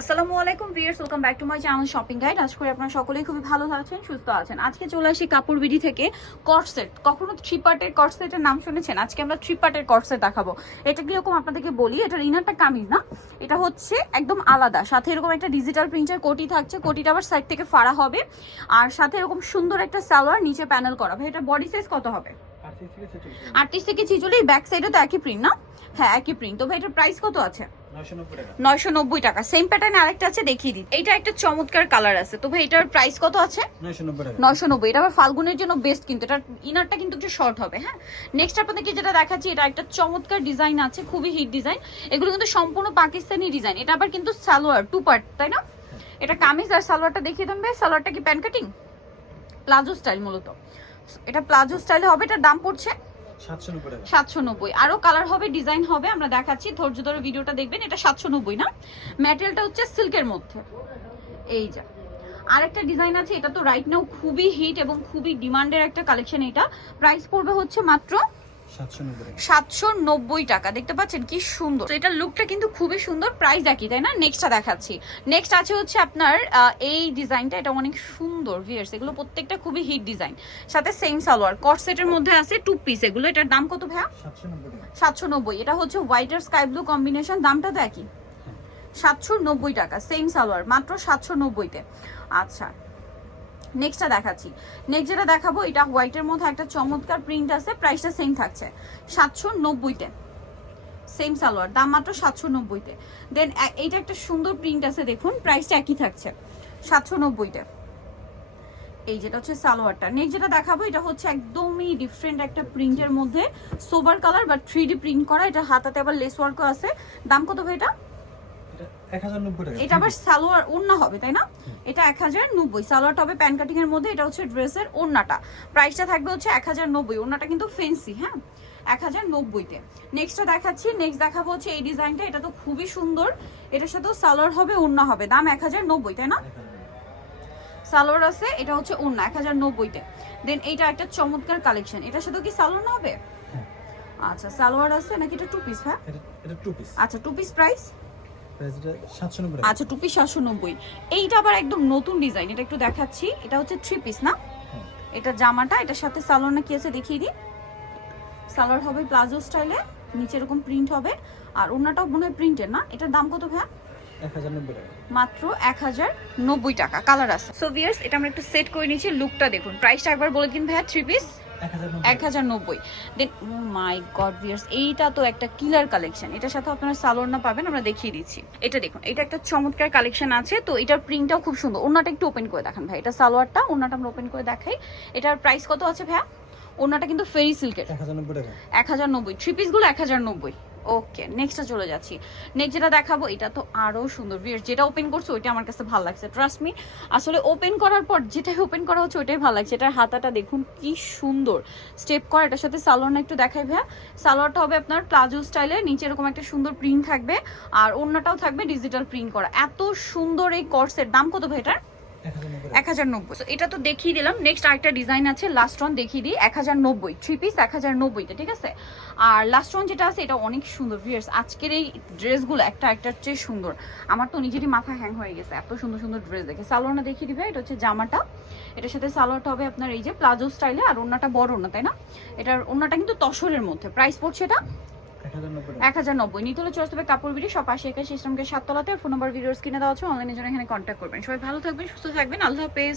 আসসালামু আলাইকুম viewers, welcome back to my channel shopping guide. আশা করি আপনারা সকলেই খুবই ভালো আছেন, সুস্থ আছেন। আজকে চলে আসি কাপড় বিডি থেকে কর্সেট। কখনো থ্রি পার্টের কর্সেটের নাম শুনেছেন? আজকে আমরা থ্রি পার্টের কর্সেট দেখাবো। এটা কিরকম আপনাদেরকে বলি, এটার ইনারটা কামিজ না, এটা হচ্ছে একদম আলাদা। সাথে এরকম একটা ডিজিটাল প্রিন্টের কোটি থাকছে, কোটিটা আবার সাইড থেকে ফাড়া হবে, আর সাথে এরকম সুন্দর একটা সালোয়ার, নিচে প্যানেল করা। ভাই এটা বডি সাইজ কত হবে? 38 থেকে 46। ব্যাক সাইডে তো একই প্রিন্ট না? হ্যাঁ একই প্রিন্ট। তো ভাই এটার প্রাইস কত আছে? 990 টাকা। সেম প্যাটার্নে আরেকটা আছে, দেখিয়ে দিই। এইটা একটা চমৎকার কালার আছে। তো ভাই এটার প্রাইস কত আছে? 990। এটা আবার ফাল্গুনের জন্য বেস্ট, কিন্তু এটার ইনারটা কিন্তু একটু শর্ট হবে। হ্যাঁ, নেক্সট আপনাদেরকে যেটা দেখাচ্ছি, এটা একটা চমৎকার ডিজাইন আছে, খুবই হিট ডিজাইন। এগুলো কিন্তু সম্পূর্ণ পাকিস্তানি ডিজাইন। এটা আবার কিন্তু সালোয়ার টু পার্ট, তাই না? এটা কামিজ আর সালোয়ারটা দেখিয়ে দেন ভাই। সালোয়ারটা কি প্যান্ট কাটিং? প্লাজো স্টাইল মূলত। এটা প্লাজো স্টাইলে হবে। এটার দাম পড়ছে 790। আরো কালার হবে, ডিজাইন হবে, আমরা দেখাচ্ছি, ধৈর্য ধরে ভিডিওটা দেখবেন। এটা 790 না? ম্যাটেরিয়ালটা হচ্ছে সিল্কের মধ্যে। এই যে আরেকটা ডিজাইন আছে, এটা তো রাইট নাও খুবই হিট এবং খুবই ডিমান্ডের একটা কালেকশন। এটা প্রাইস পড়বে হচ্ছে মাত্র 790 টাকা। দেখতে পাচ্ছেন কি সুন্দর, তো এটার লুকটা কিন্তু খুবই সুন্দর, প্রাইস একই, তাই না? নেক্সটটা দেখাচ্ছি। নেক্সট আছে হচ্ছে আপনার এই ডিজাইনটা, এটা অনেক সুন্দর ভিউয়ার্স। এগুলো প্রত্যেকটা খুবই হিট ডিজাইন, সাথে সেম সালোয়ার। কট সেটের মধ্যে আছে টু পিস এগুলো। এটার দাম কত ভাইয়া? 790। এটা হচ্ছে হোয়াইট আর স্কাই ব্লু কম্বিনেশন, দামটা তো একই, 790 টাকা। সেম সালোয়ার, মাত্র 790-তে। আচ্ছা, নেক্সটটা দেখাচ্ছি। নেক্সট যেটা দেখাবো, এটা হোয়াইটের মধ্যে একটা চমৎকার প্রিন্ট আছে, প্রাইসটা সেম থাকছে 790-তে। সেম সালোয়ার, দাম মাত্র 790-তে। দেন এইটা একটা সুন্দর প্রিন্ট আছে, দেখুন, প্রাইসটা একই থাকছে 790-তে। এই যেটা হচ্ছে সালোয়ারটা। নেক্সট যেটা দেখাবো, এটা হচ্ছে একদমই ডিফারেন্ট একটা প্রিন্টের মধ্যে, সোবার কালার বা 3D প্রিন্ট করা। এটা হাতাতে আবার লেস ওয়ার্কও আছে। দাম কত ভাই এটা? 1090 টাকা। এটা আবার সালোয়ার ওড়না হবে, তাই না? এটা 1090। সালোয়ারটা হবে প্যান কাটিং এর মধ্যে। এটা হচ্ছে ড্রেসের ওড়নাটা, প্রাইসটা থাকবে হচ্ছে 1090। ওড়নাটা কিন্তু ফেন্সি, হ্যাঁ, 1090-তে। নেক্সটটা দেখাচ্ছি। নেক্সট দেখাবো হচ্ছে এই ডিজাইনটা। এটা তো খুবই সুন্দর, এটার সাথেও সালোয়ার হবে, ওড়না হবে। দাম 1090, তাই না? সালোয়ার আছে, এটা হচ্ছে ওড়না 1090-তে। দেন এইটা একটা চমৎকার কালেকশন, এটার সাথেও কি সালোয়ার না হবে? আচ্ছা, সালোয়ার আছে নাকি? এটা টু পিস? হ্যাঁ, এটা টু পিস। আচ্ছা, টু পিস প্রাইস? প্রাইসটা 790 টাকা। আচ্ছা, টু পিস 790। এইটা আবার একদম নতুন ডিজাইন, এটা একটু দেখাচ্ছি। এটা হচ্ছে থ্রি পিস না? এটা জামাটা, এটার সাথে সালোয়ার না কি আছে দেখিয়ে দিই। সালোয়ার হবে প্লাজো স্টাইলে, নিচে এরকম প্রিন্ট হবে, আর ওড়নাটাও মনে হয় প্রিন্টের না? এটার দাম কত ভাইয়া? 1090 টাকা। মাত্র 1090 টাকা। কালার আছে। সো ভিউয়ার্স, এটা আমরা একটু সেট করে নিয়েছি, লুকটা দেখুন। প্রাইসটা একবার বলে দিন ভাইয়া। Three piece 1090। দেন ও মাই গড ভিউয়ার্স, এইটা তো একটা কিলার কালেকশন। এটার সাথে আপনারা সালোয়ার না পাবেন, আমরা দেখিয়ে দিচ্ছি। এটা দেখুন, এটা একটা চমৎকার কালেকশন আছে। তো এটার প্রিন্টটাও খুব সুন্দর। ওড়নাটা একটু ওপেন করে দেখান ভাই। এটা সালোয়ারটা, ওড়নাটা আমরা ওপেন করে দেখাই। এটার প্রাইস কত আছে ভাইয়া? ওড়নাটা কিন্তু ফেরি সিল্কের, 1090 টাকা। 1090। থ্রি পিসগুলো 1090। ওকে, নেক্সটটা চলে যাচ্ছি। নেক্সট যেটা দেখাবো, এটা তো আরো সুন্দর ভিউয়ার্স। যেটা ওপেন করছে ওইটা আমার কাছে ভালো লাগছে, ট্রাস্ট মি। আসলে ওপেন করার পর যেটাই ওপেন করা হচ্ছে ওইটাই ভালো লাগছে। এটার হাতাটা দেখুন কি সুন্দর স্টেপ করা। এটার সাথে সালোয়ার না একটু দেখাই ভাইয়া। সালোয়ারটা হবে আপনার প্লাজো স্টাইলে, নিচে এরকম একটা সুন্দর প্রিন্ট থাকবে, আর ওড়নাটাও থাকবে ডিজিটাল প্রিন্ট করা। এত সুন্দর এই কর্সের দাম কত ভাই এটার? 1090। এটা তো দেখিয়ে দিলাম। নেক্সট আরেকটা ডিজাইন আছে, লাস্ট ওয়ান দেখিয়ে দিই। 1090 থ্রি পিস, 1090-তে, ঠিক আছে? আর লাস্ট ওয়ান যেটা আছে, এটা অনেক সুন্দর ভিউয়ার্স। আজকের এই ড্রেসগুলো একটা একটার চেয়ে সুন্দর। আমার তো নিজেরই মাথা হ্যাং হয়ে গেছে এত সুন্দর সুন্দর ড্রেস দেখে। সালোয়ারটা দেখিয়ে দিবে। এটা হচ্ছে জামাটা, এটার সাথে সালোয়ারটা হবে আপনার এই যে প্লাজো স্টাইলে, আর ওড়নাটা বড় ওড়না, তাই না? এটার ওড়নাটা কিন্তু তসরের মধ্যে। প্রাইস পড়ছে এটা 1090। নিতে হলে চলে আসতে হবে কাপড় বিডি, সব পাশে একা সিস্টেমকে 7 তলাতে। ফোন নাম্বার ভিডিওস কিনে দেওয়া আছে, অনলাইনে জন্য এখানে কন্ট্যাক্ট করবেন। সবাই ভালো থাকবেন, সুস্থ থাকবেন, আল্লাহ হাফেজ।